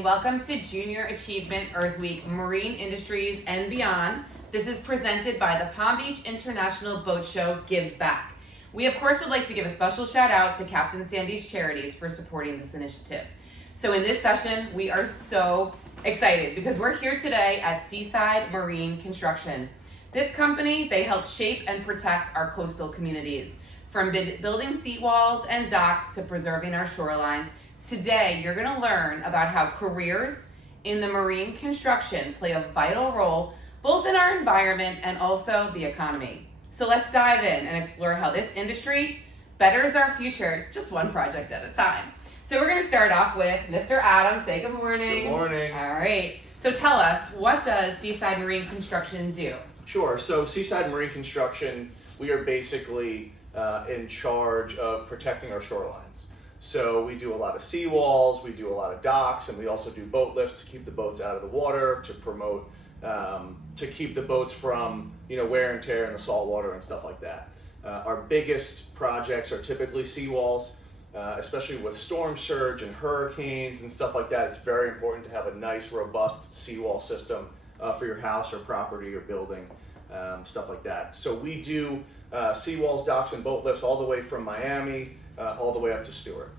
and welcome to Junior Achievement Earth Week Marine Industries and Beyond. This is presented by the Palm Beach International Boat Show Gives Back. We of course would like to give a special shout out to Captain Sandy's Charities for supporting this initiative. So in this session, we are so excited because we're here today at Seaside Marine Construction. This company, they help shape and protect our coastal communities. From building seawalls and docks to preserving our shorelines, today you're going to learn about how careers in the marine construction play a vital role both in our environment and also the economy. So let's dive in and explore how this industry betters our future just one project at a time. So we're going to start off with Mr. Adam. Say good morning. Good morning. All right. So tell us, what does Seaside Marine Construction do? Sure. So Seaside Marine Construction, we are basically in charge of protecting our shorelines. So we do a lot of seawalls, we do a lot of docks, and we also do boat lifts to keep the boats out of the water, to promote, to keep the boats from, wear and tear in the salt water and stuff like that. Our biggest projects are typically seawalls, especially with storm surge and hurricanes and stuff like that. It's very important to have a nice, robust seawall system for your house or property or building, stuff like that. So we do seawalls, docks, and boat lifts all the way from Miami all the way up to Stewart.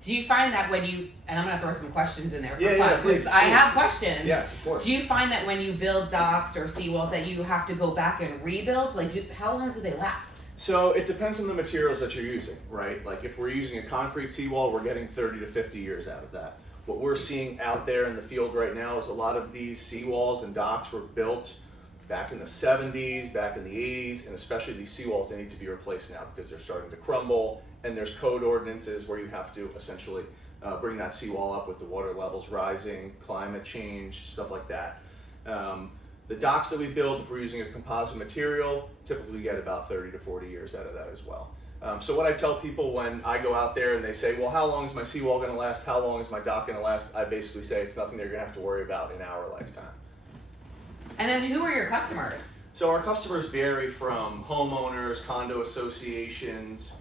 Do you find that when you, and I'm going to throw some questions in there for fun, Yeah, please. I have questions. Yes, of course. Do you find that when you build docks or seawalls that you have to go back and rebuild? How long do they last? So it depends on the materials that you're using, right? Like if we're using a concrete seawall, we're getting 30 to 50 years out of that. What we're seeing out there in the field right now is a lot of these seawalls and docks were built back in the 70s, back in the 80s, and especially these seawalls, they need to be replaced now because they're starting to crumble, and there's code ordinances where you have to essentially bring that seawall up with the water levels rising, climate change, stuff like that. The docks that we build, if we're using a composite material, typically get about 30 to 40 years out of that as well. So what I tell people when I go out there and they say, well, how long is my seawall gonna last? How long is my dock gonna last? I basically say it's nothing they're gonna have to worry about in our lifetime. And then who are your customers? So our customers vary from homeowners, condo associations,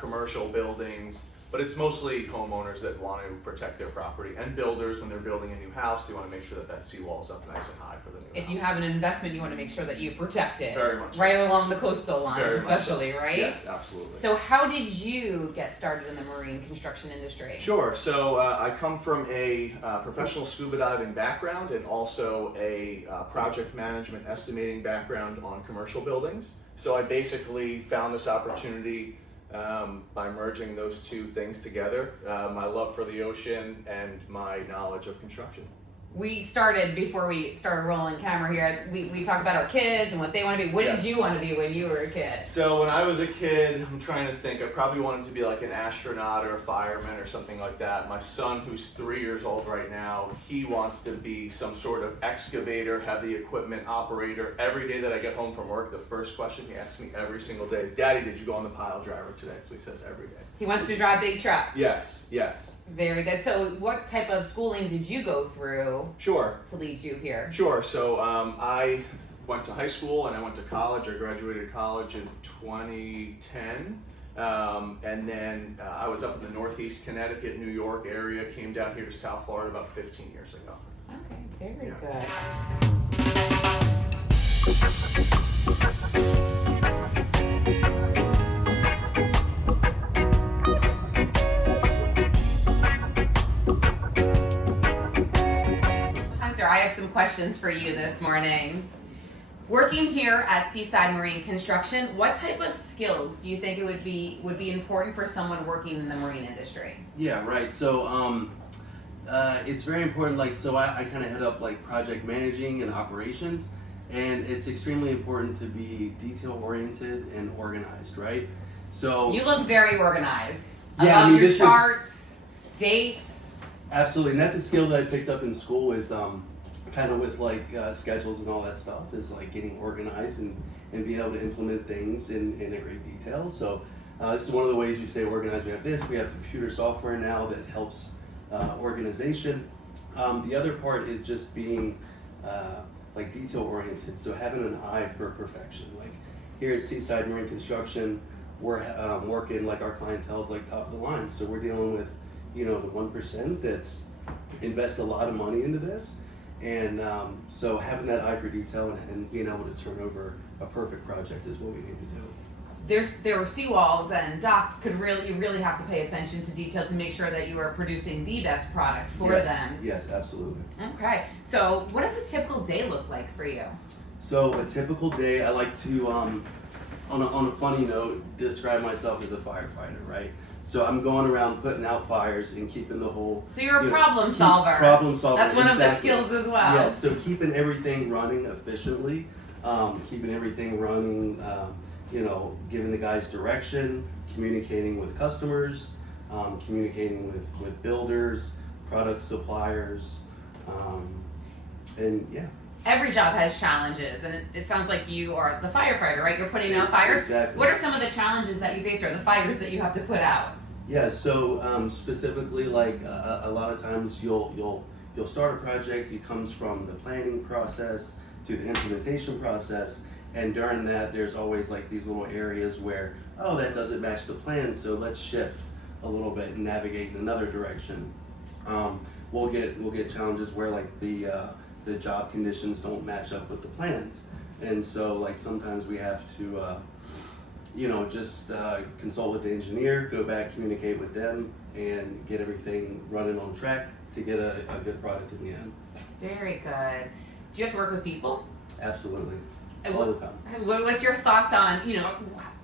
commercial buildings, but it's mostly homeowners that want to protect their property, and builders when they're building a new house, they want to make sure that that seawall is up nice and high for the new house. If you have an investment, you want to make sure that you protect it. Very much so. Right along the coastal lines, Very much especially, so. right? Yes, absolutely. So how did you get started in the marine construction industry? Sure. So I come from a professional scuba diving background and also a project management estimating background on commercial buildings. So I basically found this opportunity by merging those two things together, my love for the ocean and my knowledge of construction. We started, before we started rolling camera here, we talked about our kids and what they want to be. What did you want to be when you were a kid? So when I was a kid, I'm trying to think, I probably wanted to be like an astronaut or a fireman or something like that. My son, who's 3 years old right now, he wants to be some sort of excavator, heavy equipment operator. Every day that I get home from work, the first question he asks me every single day is, Daddy, did you go on the pile driver today? So he says every day. He wants to drive big trucks. Yes. Very good. So what type of schooling did you go through Sure. to lead you here? Sure. So I went to high school and I went to college. I graduated college in 2010. And then I was up in the Northeast Connecticut, New York area, came down here to South Florida about 15 years ago. Okay, very good. I have some questions for you this morning. Working here at Seaside Marine Construction, what type of skills do you think it would be important for someone working in the marine industry? Yeah, right. So it's very important. I kind of head up project managing and operations, and it's extremely important to be detail oriented and organized, right? So you look very organized. Yeah, I love your charts, dates. Absolutely, and that's a skill that I picked up in school. Is kind of with schedules and all that stuff, is getting organized and being able to implement things in a great detail. So this is one of the ways we stay organized. We have computer software now that helps organization. The other part is just being detail oriented, so having an eye for perfection. Here at Seaside Marine Construction, we're working our clientele is top of the line, so we're dealing with the 1% that's invest a lot of money into this. And so having that eye for detail and being able to turn over a perfect project is what we need to do. There were seawalls and docks you really have to pay attention to detail to make sure that you are producing the best product for them. Yes, absolutely. Okay, so what does a typical day look like for you? So a typical day, I like to, on a funny note, describe myself as a firefighter, right? So I'm going around putting out fires and keeping the whole. So you're a problem solver. Problem solver. That's one of the skills as well. Yes. So keeping everything running efficiently, keeping everything running. Giving the guys direction, communicating with customers, communicating with builders, product suppliers, and yeah. Every job has challenges, and it sounds like you are the firefighter, right? You're putting out fires. Exactly. What are some of the challenges that you face, or the fires that you have to put out? Yeah. So specifically, like a lot of times, you'll start a project. It comes from the planning process to the implementation process. And during that, there's always like these little areas where, oh, that doesn't match the plan, so let's shift a little bit and navigate in another direction. We'll get challenges where like the job conditions don't match up with the plans, and so like sometimes we have to, just consult with the engineer, go back, communicate with them, and get everything running on track to get a good product in the end. Very good. Do you have to work with people? Absolutely. All the time. What's your thoughts on,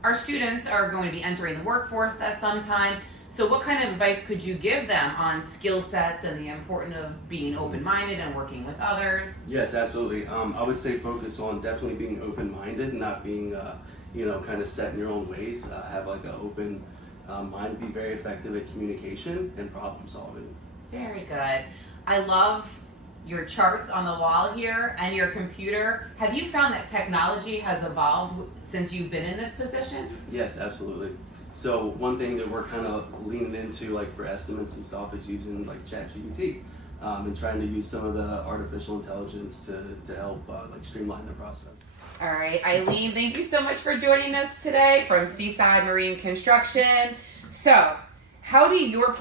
our students are going to be entering the workforce at some time, so what kind of advice could you give them on skill sets and the importance of being open-minded and working with others? Yes, absolutely. I would say focus on definitely being open-minded, not being, kind of set in your own ways. Have like an open mind, be very effective at communication and problem solving. Very good. I love your charts on the wall here and your computer. Have you found that technology has evolved since you've been in this position? Yes, absolutely. So one thing that we're kind of leaning into, like for estimates and stuff, is using like ChatGPT and trying to use some of the artificial intelligence to help streamline the process. All right, Eileen, thank you so much for joining us today from Seaside Marine Construction. So, how do your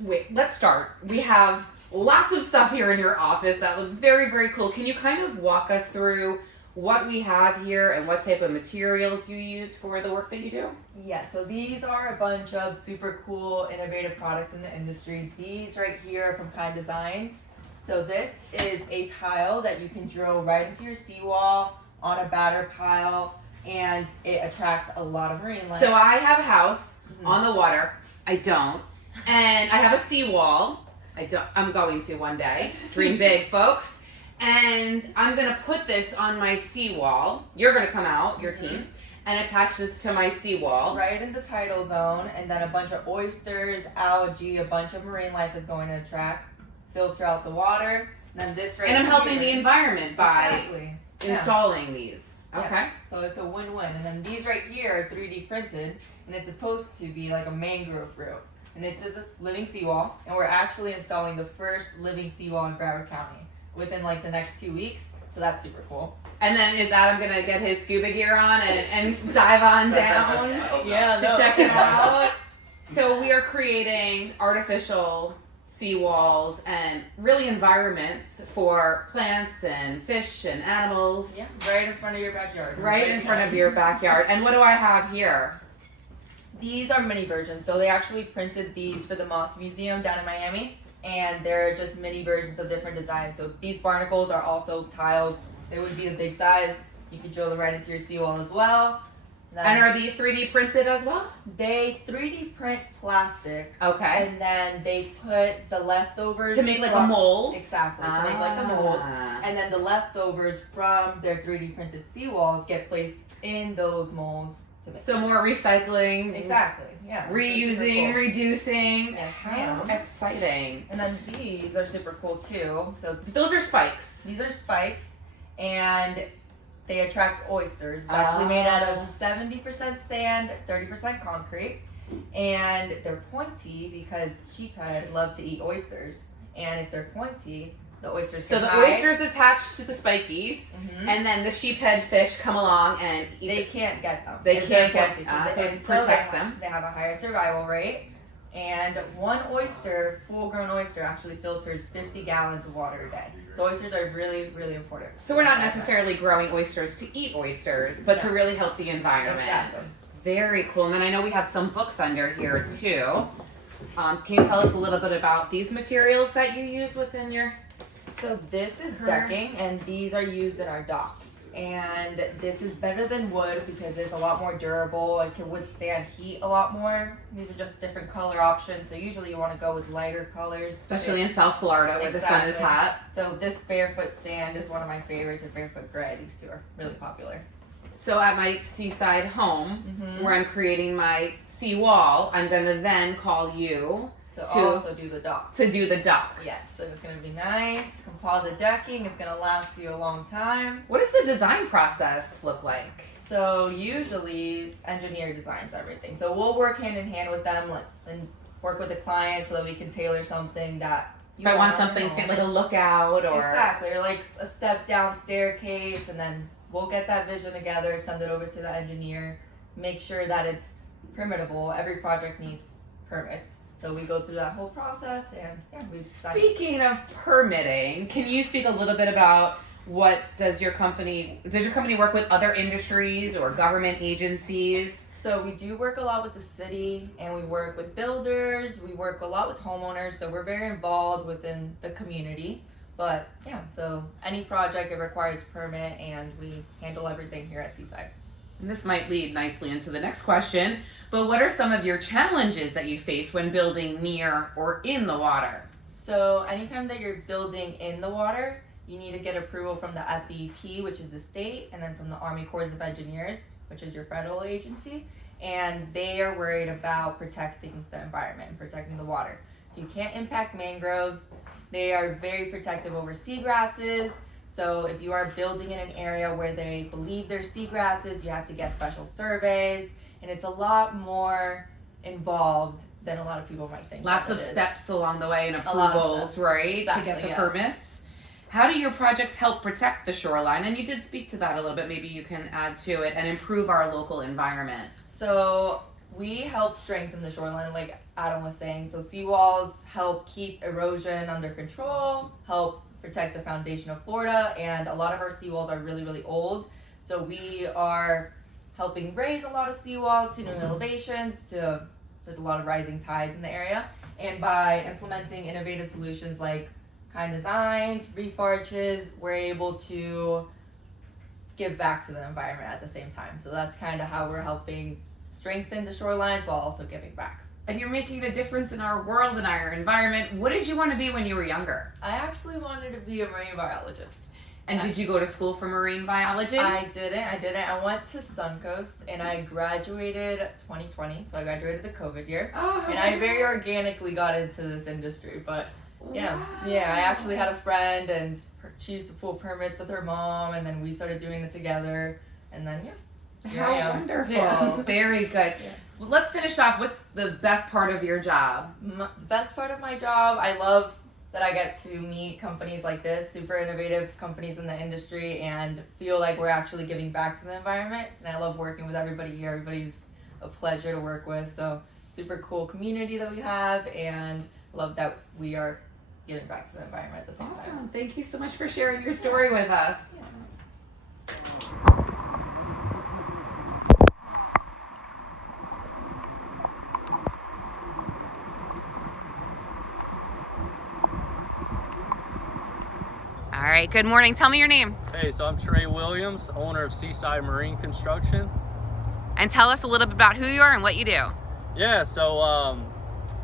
wait, let's start. We have lots of stuff here in your office that looks very, very cool. Can you kind of walk us through what we have here and what type of materials you use for the work that you do? Yeah, so these are a bunch of super cool, innovative products in the industry. These right here are from Kind Designs. So this is a tile that you can drill right into your seawall on a batter pile, and it attracts a lot of marine life. So I have a house on the water. I don't. And I have a seawall. I'm going to one day. Dream big, folks. And I'm going to put this on my seawall. You're going to come out, your team, and attach this to my seawall. Right in the tidal zone, and then a bunch of oysters, algae, a bunch of marine life is going to filter out the water. And then this right And I'm here, helping the environment by exactly. installing these. Okay. Yes. So it's a win-win. And then these right here are 3D printed, and it's supposed to be like a mangrove root. And it's a living seawall, and we're actually installing the first living seawall in Broward County within like the next 2 weeks. So that's super cool. And then is Adam gonna get his scuba gear on and dive on down to check it out? So we are creating artificial seawalls and really environments for plants and fish and animals. Yeah, right in front of your backyard. Right in front of your backyard. And what do I have here? These are mini versions. So they actually printed these for the Moss Museum down in Miami, and they're just mini versions of different designs. So these barnacles are also tiles. They would be the big size. You could drill them right into your seawall as well. And are these 3D printed as well? They 3D print plastic. Okay. And then they put the leftovers To make like a mold? Exactly. To make like the mold. And then the leftovers from their 3D printed seawalls get placed in those molds to make So more recycling. Exactly. Yeah. Reusing, reducing. Yes, How ma'am. exciting. And then these are super cool too. So Those are spikes. these are spikes, and they attract oysters. It's actually made out of 70% sand, 30% concrete, and they're pointy because sheephead love to eat oysters. And if they're pointy, the oysters So can the hide. oysters attach to the spikies, Mhm. and then the sheephead fish come along and eat They it. can't get them. They if can't they're get- pointy, so it and protects they them. They have a higher survival rate, And one oyster, full-grown oyster, actually filters 50 gallons of water a day. So oysters are really, really important. So we're not necessarily growing oysters to eat oysters, but to really help the environment. Exactly. Very cool. And then I know we have some books under here too. Can you tell us a little bit about these materials that you use within your... So this is decking, and these are used in our docks. And this is better than wood because it's a lot more durable. It can withstand heat a lot more. These are just different color options. So usually you want to go with lighter colors. Especially in South Florida where the sun is hot. So this barefoot sand is one of my favorites, or barefoot gray. These two are really popular. So at my Seaside home, where I'm creating my seawall, I'm going to then call you to also do the dock. To do the dock. Yes, so it's going to be nice, composite decking. It's going to last you a long time. What does the design process look like? So usually engineer designs everything. So we'll work hand in hand with them and work with the client so that we can tailor something that if I want something like a lookout or... Exactly, or like a step down staircase, and then we'll get that vision together, send it over to the engineer, make sure that it's permittable. Every project needs permits. So we go through that whole process, and we decide. Speaking of permitting, can you speak a little bit about what does your company work with other industries or government agencies? So we do work a lot with the city, and we work with builders, we work a lot with homeowners, so we're very involved within the community. But yeah, so any project, it requires permit, and we handle everything here at Seaside. And this might lead nicely into the next question, but what are some of your challenges that you face when building near or in the water? So anytime that you're building in the water, you need to get approval from the FDEP, which is the state, and then from the Army Corps of Engineers, which is your federal agency, and they are worried about protecting the environment and protecting the water. So you can't impact mangroves. They are very protective over seagrasses. So if you are building in an area where they believe there's seagrasses, you have to get special surveys, and it's a lot more involved than a lot of people might think. Lots of steps along the way and approvals, right? Exactly, to get the permits. How do your projects help protect the shoreline? And you did speak to that a little bit. Maybe you can add to it and improve our local environment. So we help strengthen the shoreline, like Adam was saying. So seawalls help keep erosion under control, help protect the foundation of Florida, and a lot of our seawalls are really, really old. So we are helping raise a lot of seawalls to new elevations. There's a lot of rising tides in the area, and by implementing innovative solutions like kind designs, reef arches, we're able to give back to the environment at the same time. So that's kind of how we're helping strengthen the shorelines while also giving back. And you're making a difference in our world and our environment. What did you want to be when you were younger? I actually wanted to be a marine biologist. And did you go to school for marine biology? I didn't. I went to Suncoast, and I graduated 2020. So I graduated the COVID year. Oh, and I very organically got into this industry. But yeah, I actually had a friend, and she used to pull permits with her mom, and then we started doing it together. And then, How wonderful. Yeah. Very good. Yeah. Well, let's finish off. What's the best part of your job? The best part of my job, I love that I get to meet companies like this, super innovative companies in the industry, and feel like we're actually giving back to the environment. And I love working with everybody here. Everybody's a pleasure to work with. So super cool community that we have, and love that we are giving back to the environment at the same time. Awesome. Thank you so much for sharing your story with us. Yeah. All right, good morning. Tell me your name. Hey, so I'm Trey Williams, owner of Seaside Marine Construction. And tell us a little bit about who you are and what you do. Yeah, so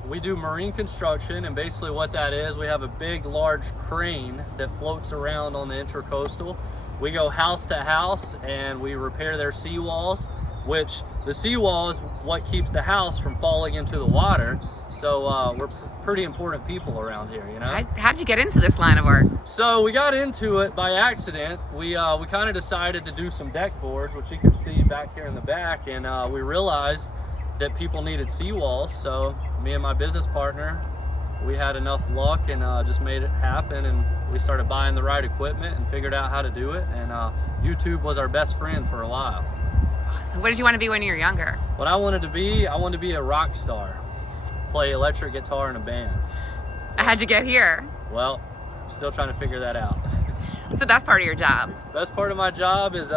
we do marine construction, and basically what that is, we have a big, large crane that floats around on the intracoastal. We go house to house and we repair their seawalls, which the seawall is what keeps the house from falling into the water. So we're pretty important people around here, you know? How'd you get into this line of work? So we got into it by accident. We kind of decided to do some deck boards, which you can see back here in the back, and we realized that people needed seawalls. So me and my business partner, we had enough luck and just made it happen, and we started buying the right equipment and figured out how to do it, and YouTube was our best friend for a while. Awesome. What did you want to be when you were younger? What I wanted to be a rock star. play electric guitar in a band. How'd you get here? Well, still trying to figure that out. What's the best part of your job? Best part of my job is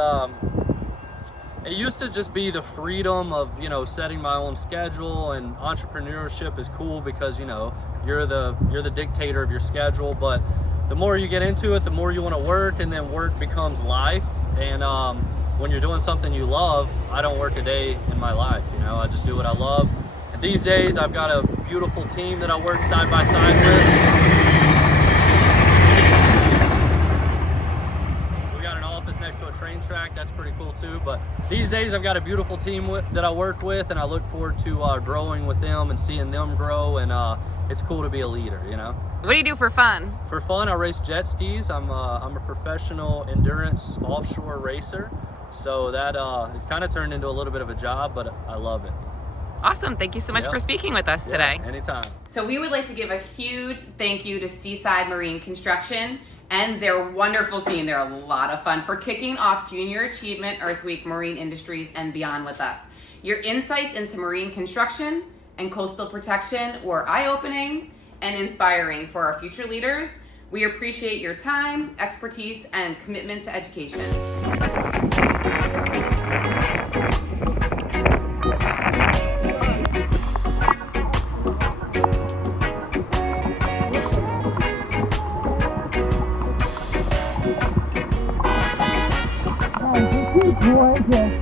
it used to just be the freedom of, you know, setting my own schedule, and entrepreneurship is cool because, you know, you're the dictator of your schedule. But the more you get into it, the more you want to work, and then work becomes life. And when you're doing something you love, I don't work a day in my life, you know, I just do what I love. And these days I've got a beautiful team that I work side by side with. Next to a train track, that's pretty cool too. But these days I've got a beautiful team that I work with, and I look forward to growing with them and seeing them grow, and it's cool to be a leader, you know. What do you do for fun? For fun, I race jet skis. I'm a professional endurance offshore racer, so that it's kind of turned into a little bit of a job, but I love it. Awesome. Thank you so much for speaking with us today. Anytime. So we would like to give a huge thank you to Seaside Marine Construction and their wonderful team. They're a lot of fun for kicking off Junior Achievement Earth Week Marine Industries and Beyond with us. Your insights into marine construction and coastal protection were eye-opening and inspiring for our future leaders. We appreciate your time, expertise, and commitment to education. Gorgeous.